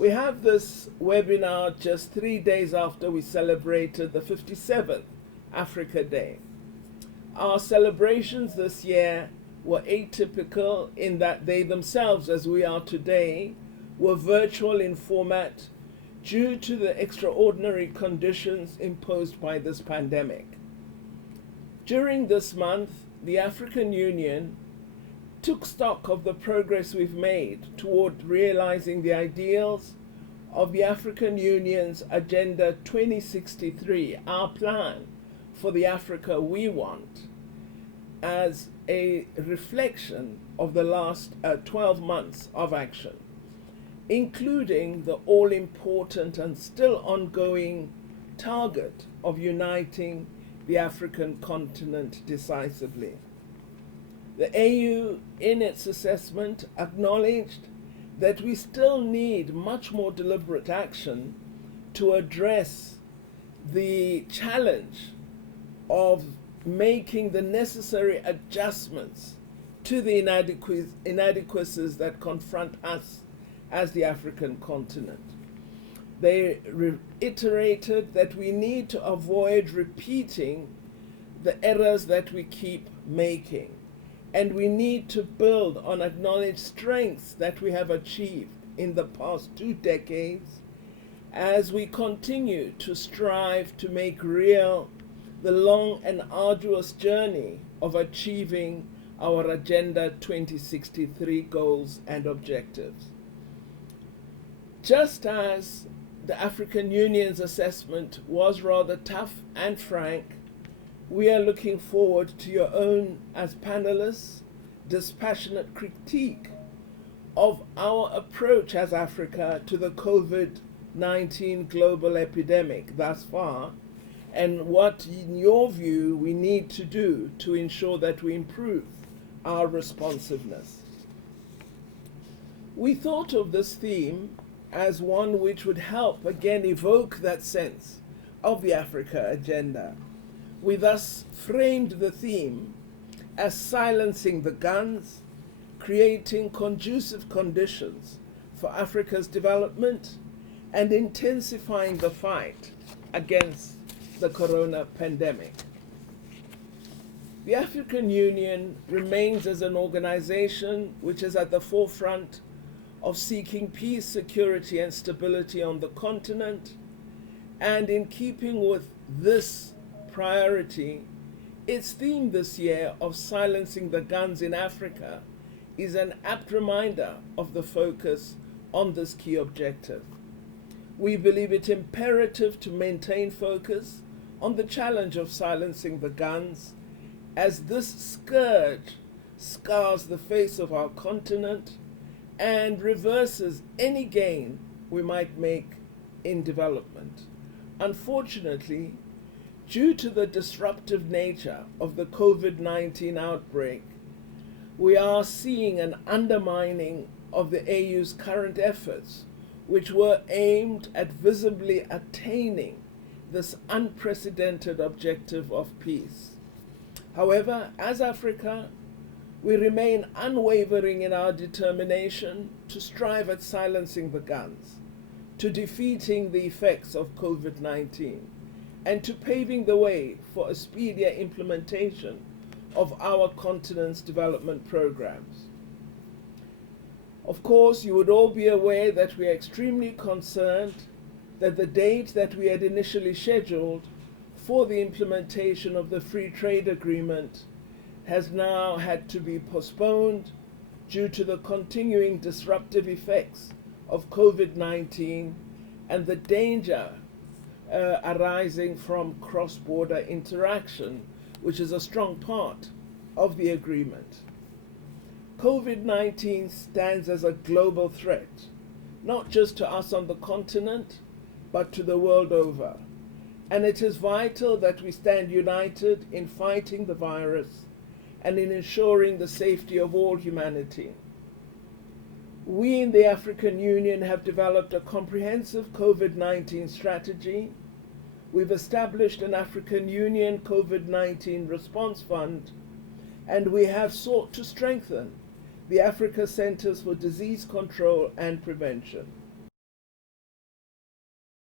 We have this webinar just 3 days after we celebrated the 57th Africa Day. Our celebrations this year were atypical in that they themselves, as we are today, were virtual in format due to the extraordinary conditions imposed by this pandemic. During this month, the African Union took stock of the progress we've made toward realizing the ideals of the African Union's Agenda 2063, our plan for the Africa we want, as a reflection of the last 12 months of action, including the all-important and still ongoing target of uniting the African continent decisively. The AU, in its assessment, acknowledged that we still need much more deliberate action to address the challenge of making the necessary adjustments to the inadequacies that confront us as the African continent. They reiterated that we need to avoid repeating the errors that we keep making, and we need to build on acknowledged strengths that we have achieved in the past 2 decades as we continue to strive to make real the long and arduous journey of achieving our Agenda 2063 goals and objectives. Just as the African Union's assessment was rather tough and frank, we are looking forward to your own, as panelists, dispassionate critique of our approach as Africa to the COVID-19 global epidemic thus far, and what, in your view, we need to do to ensure that we improve our responsiveness. We thought of this theme as one which would help again evoke that sense of the Africa agenda. We thus framed the theme as silencing the guns, creating conducive conditions for Africa's development, and intensifying the fight against the corona pandemic. The African Union remains as an organization which is at the forefront of seeking peace, security, and stability on the continent, and in keeping with this priority, its theme this year of silencing the guns in Africa is an apt reminder of the focus on this key objective. We believe it imperative to maintain focus on the challenge of silencing the guns, as this scourge scars the face of our continent and reverses any gain we might make in development. Unfortunately, due to the disruptive nature of the COVID-19 outbreak, we are seeing an undermining of the AU's current efforts, which were aimed at visibly attaining this unprecedented objective of peace. However, as Africa, we remain unwavering in our determination to strive at silencing the guns, to defeating the effects of COVID-19, and to paving the way for a speedier implementation of our continent's development programs. Of course, you would all be aware that we are extremely concerned that the date that we had initially scheduled for the implementation of the free trade agreement has now had to be postponed due to the continuing disruptive effects of COVID-19 and the danger arising from cross-border interaction, which is a strong part of the agreement. COVID-19 stands as a global threat, not just to us on the continent, but to the world over. And it is vital that we stand united in fighting the virus and in ensuring the safety of all humanity. We in the African Union have developed a comprehensive COVID-19 strategy. We've established an African Union COVID-19 response fund, and we have sought to strengthen the Africa Centers for Disease Control and Prevention.